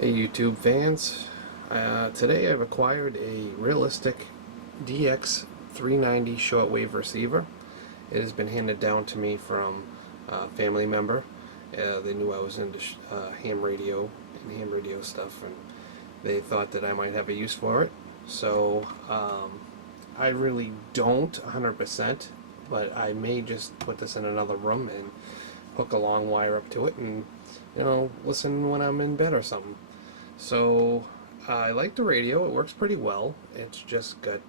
Hey YouTube fans, today I've acquired a realistic DX-390 shortwave receiver. It has been handed down to me from a family member. They knew I was into ham radio and ham radio stuff, and they thought that I might have a use for it. So I really don't 100%, but I may just put this in another room and hook a long wire up to it and listen when I'm in bed or something. So I like the radio. It works pretty well. It's just got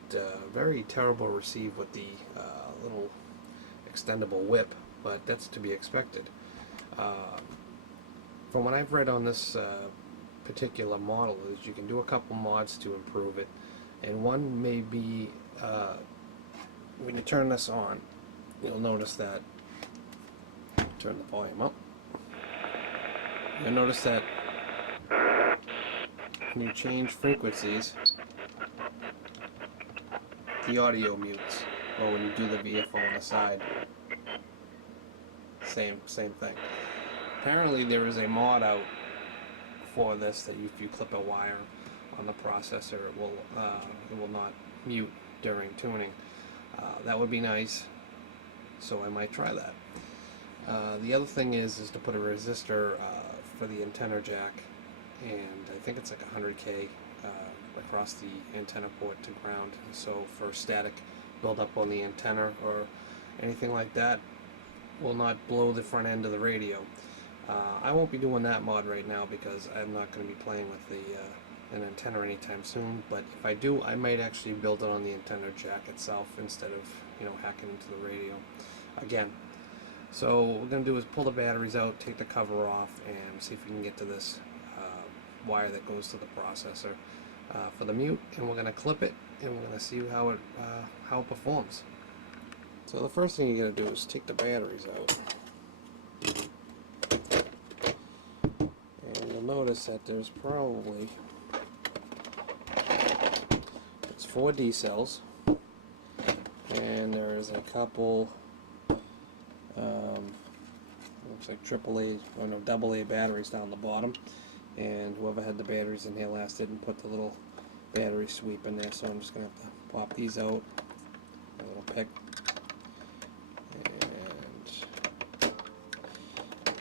very terrible receive with the little extendable whip, but that's to be expected. From what I've read on this particular model is you can do a couple mods to improve it, and one may be when you turn this on, you'll notice that, turn the volume up, you'll notice that when you change frequencies, the audio mutes, or when you do the VFO on the side, same thing. Apparently there is a mod out for this that if you clip a wire on the processor, it will not mute during tuning. That would be nice, so I might try that. The other thing is to put a resistor for the antenna jack, and I think it's like 100K across the antenna port to ground, so for static buildup on the antenna or anything like that will not blow the front end of the radio. I won't be doing that mod right now because I'm not going to be playing with an antenna anytime soon, but if I do, I might actually build it on the antenna jack itself instead of hacking into the radio again. So what we're going to do is pull the batteries out, take the cover off, and see if we can get to this wire that goes to the processor for the mute, and we're going to clip it, and we're going to see how it performs. So the first thing you're going to do is take the batteries out, and you'll notice that there's probably 4 D cells, and there's a couple looks like AAA or no AA batteries down the bottom, and whoever had the batteries in here last didn't put the little battery sweep in there, so I'm just gonna have to pop these out, a little pick, and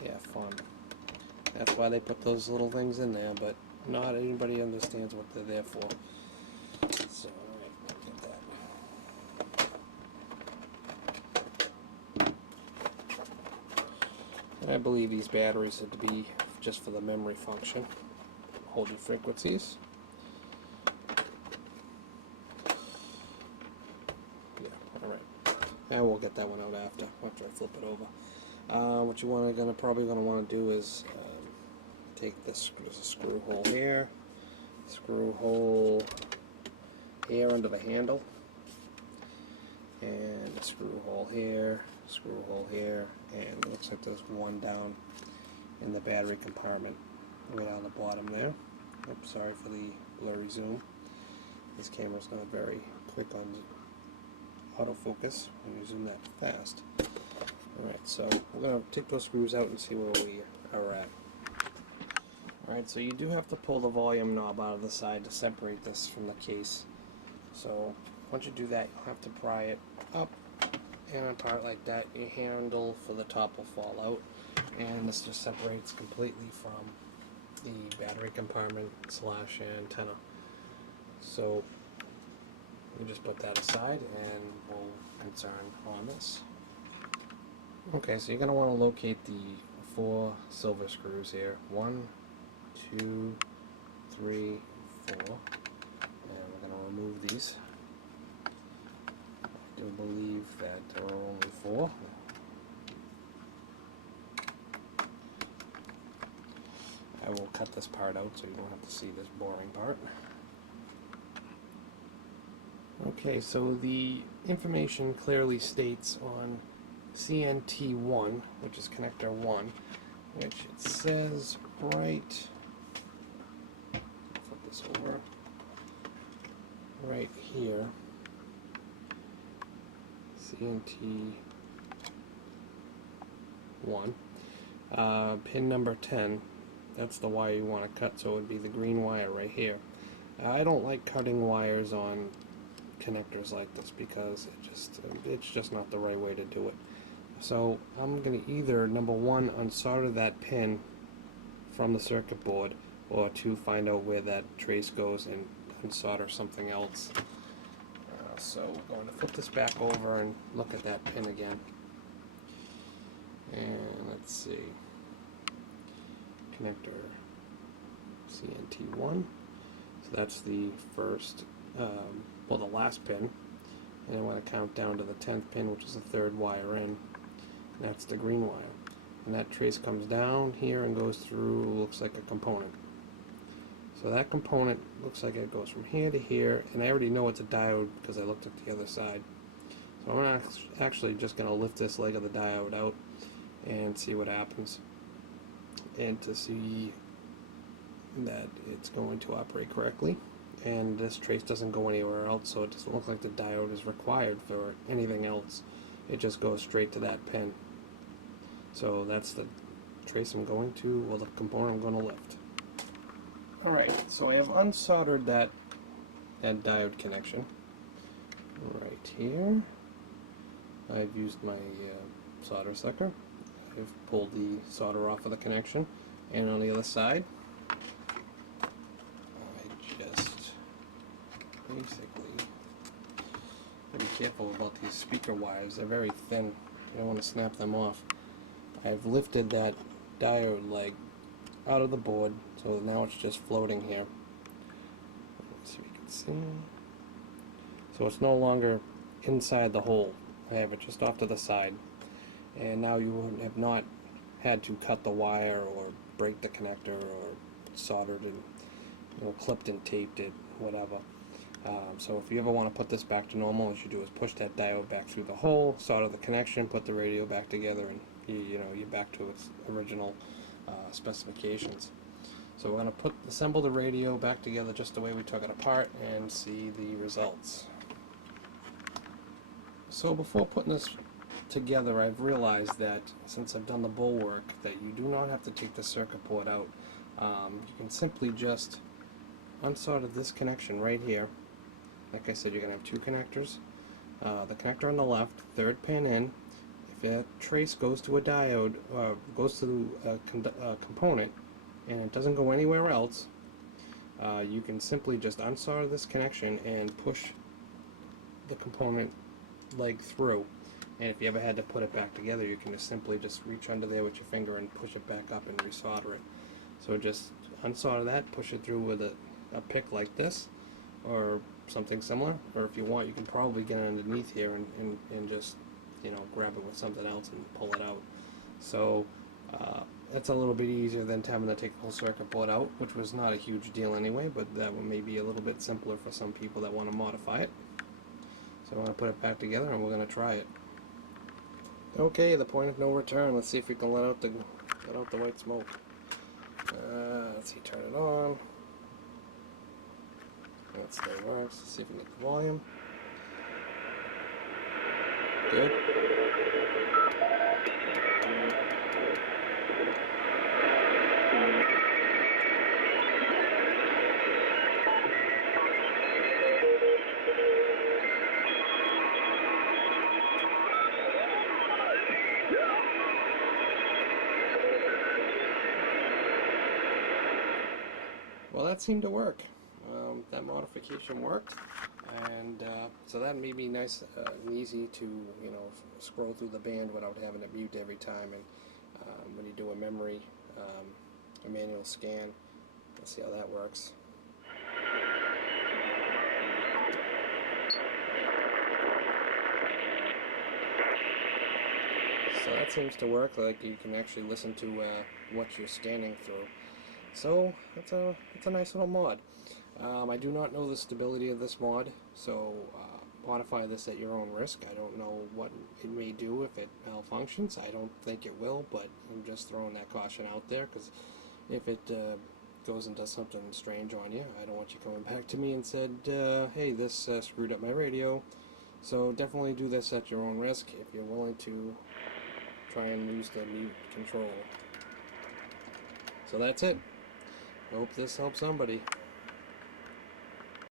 yeah, fun. That's why they put those little things in there, but not anybody understands what they're there for. So alright, get that. I believe these batteries are to be just for the memory function, holding frequencies. Yeah, alright. And we'll get that one out after I flip it over. What you're probably gonna want to do is take this. There's a screw hole here, screw hole here under the handle, and a screw hole here, screw hole here, and it looks like there's one down in the battery compartment right on the bottom there. Oops, sorry for the blurry zoom. This camera's not very quick on autofocus when you zoom that fast. Alright, so we're going to take those screws out and see where we are at. Alright, so you do have to pull the volume knob out of the side to separate this from the case. So once you do that, you'll have to pry it up and apart like that. Your handle for the top will fall out, and this just separates completely from the battery compartment / antenna. So we just put that aside and we'll concern on this. Okay, so you're going to want to locate the 4 silver screws here. 1, 2, 3, 4, and we're going to remove these. I do believe that there are only 4. I will cut this part out so you don't have to see this boring part. Okay, so the information clearly states on CNT1, which is connector 1, which it says right, flip this over, right here, CNT1, pin number 10 that's the wire you want to cut, so it would be the green wire right here. I don't like cutting wires on connectors like this because it's just not the right way to do it. So I'm going to either, number one, unsolder that pin from the circuit board, or to find out where that trace goes and unsolder something else. So we're going to flip this back over and look at that pin again. And let's see. Connector CNT1. So that's the first, well, the last pin. And I want to count down to the 10th pin, which is the third wire in. And that's the green wire. And that trace comes down here and goes through, looks like a component. So that component looks like it goes from here to here, and I already know it's a diode because I looked at the other side. So I'm actually just going to lift this leg of the diode out and see what happens, and to see that it's going to operate correctly, and this trace doesn't go anywhere else, so it doesn't look like the diode is required for anything else. It just goes straight to that pin. So that's the trace I'm going to, well, the component I'm going to lift. Alright, so I have unsoldered that diode connection right here. I've used my solder sucker. I've pulled the solder off of the connection, and on the other side I just basically, be careful about these speaker wires. They're very thin. You don't want to snap them off. I've lifted that diode leg out of the board, so now it's just floating here. Let's see if we can see. So it's no longer inside the hole. I have it just off to the side. And now you have not had to cut the wire or break the connector or soldered and clipped and taped it, whatever. So if you ever want to put this back to normal, what you do is push that diode back through the hole, solder the connection, put the radio back together, and you're back to its original specifications. So we're going to assemble the radio back together just the way we took it apart and see the results. So before putting this together, I've realized that since I've done the bulwark, that you do not have to take the circuit board out. You can simply just unsolder this connection right here. Like I said, you're going to have two connectors. The connector on the left, third pin in. If that trace goes to a diode, goes to a component, and it doesn't go anywhere else, you can simply just unsolder this connection and push the component leg through. And if you ever had to put it back together, you can just simply reach under there with your finger and push it back up and resolder it. So just unsolder that, push it through with a pick like this, or something similar. Or if you want, you can probably get underneath here and just grab it with something else and pull it out. So that's a little bit easier than having to take the whole circuit board out, which was not a huge deal anyway, but that one may be a little bit simpler for some people that want to modify it. So I'm going to put it back together and we're going to try it. Okay, the point of no return. Let's see if we can let out the white smoke. Let's see, turn it on. That still works. Let's see if we can get the volume. Good. Well, that seemed to work. That modification worked, and so that made me nice and easy to scroll through the band without having to mute every time. And when you do a memory, a manual scan, let's see how that works. So that seems to work. Like you can actually listen to what you're scanning through. So it's a nice little mod. I do not know the stability of this mod, so modify this at your own risk. I don't know what it may do if it malfunctions. I don't think it will, but I'm just throwing that caution out there, because if it goes and does something strange on you, I don't want you coming back to me and said, hey, this screwed up my radio. So definitely do this at your own risk if you're willing to try and use the mute control. So that's it. Hope this helps somebody.